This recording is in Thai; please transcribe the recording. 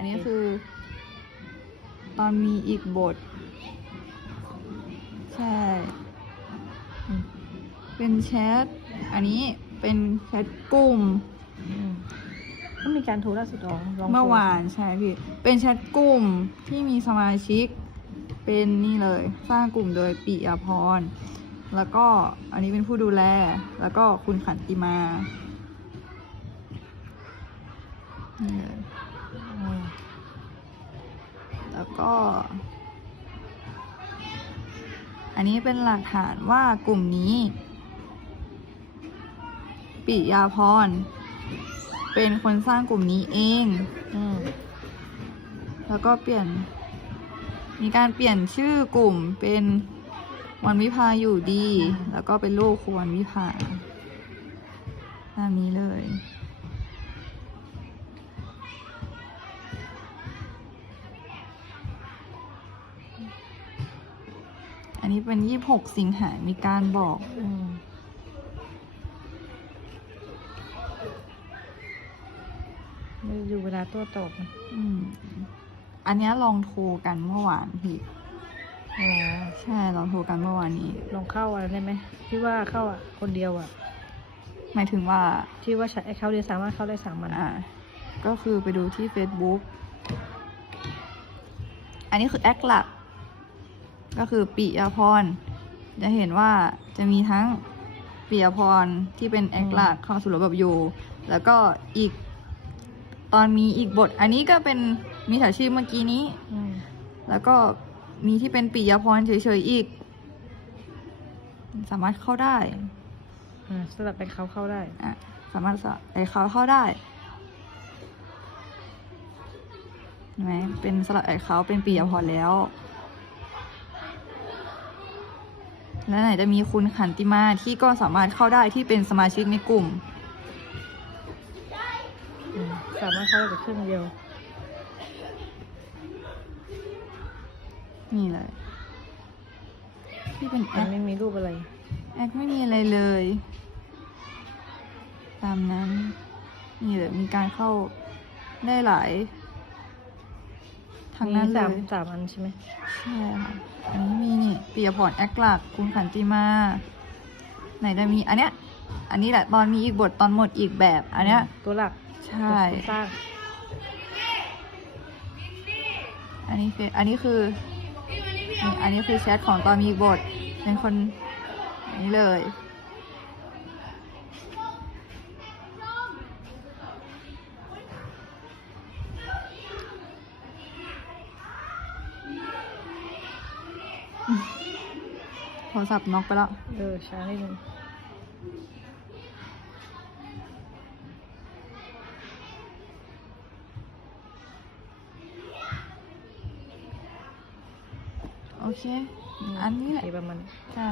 อันนี้คือ ตอนมีอีกบท ใช่อืมเป็นแชท อันนี้เป็นแชทกลุ่มอืมก็มีการโทรล่าสุดลองลองโทรเมื่อวานใช่พี่ เป็นแชทกลุ่มที่มีสมาชิก เป็นนี่เลย สร้างกลุ่มโดยปิยพร แล้วก็อันนี้เป็นผู้ดูแล แล้วก็คุณขันติมา นี่เลยอืม แล้วก็ อันนี้เป็นหลักฐานว่ากลุ่มนี้ ปิยาพร เป็นคนสร้างกลุ่มนี้เองอืมแล้วก็เปลี่ยน มีการเปลี่ยนชื่อกลุ่มเป็นวันวิภาอยู่ดี แล้วก็เป็นลูกครูวันวิภาตามนี้เลย นนี้เป็นยี่หกสิงหา มีการบอกอืมไม่ดูเวลาโต้ตอบนะอืม อันเนี้ยลองโทรกันเมื่อวานพี่อ๋อใช่ลองโทรกันเมื่อวานนี้ ลองเข้าอะไรได้ไหมที่ว่าเข้าอะ คนเดียวอะ หมายถึงว่า ที่ว่าใช้เขาเรียนสามารถเข้าได้สามวันอ่า ก็คือไปดูที่ Facebook อันนี้คือแอคหลัก ก็คือปิยพร จะเห็นว่าจะมีทั้งปิยพรที่เป็นแอคหลักเข้าสู่ระบบอยู่ แล้วก็อีกตอนมีอีกบท อันนี้ก็เป็นมีฉาชีพเมื่อกี้นี้อืมแล้วก็มีที่เป็นปิยพรเฉยๆอีก สามารถเข้าได้อ่าสลับไปเขาเข้าได้อะสามารถสะไอเขาเข้าได้เห็นไหมเป็นสลับไอเขาเป็นปียพรแล้ว แล้วไหนจะมีคุณขันติมาที่ก็สามารถเข้าได้ที่เป็นสมาชิกในกลุ่มอืมสามารถเข้าได้แต่ครึ่งเดียว นี่เลย ที่เป็นแอมันคไม่มีรูปอะไร แอคไม่มีอะไรเลย ตามนั้น นี่เลยมีการเข้าได้หลาย ทางนั้นมีเลสามยสามอันใช่ไหมใช่ค่ะอันนี้มีนี่ปียพรแอคหลักคุณขันติมา ไหนจะมีอันเนี้ย อันนี้แหละตอนมีอีกบทตอนหมดอีกแบบ อันเนี้ย ตัวหลักใช่ ตัวสร้างอันนี้คืออันนี้คือนี่อันนี้คือแชทของตอนมีบท เป็นคนอันนี้เลย โทรศัพท์น็อกไปแล้ว เออช้านิดนึงโอเค อันนี้แหละโเคประมาณ ใช่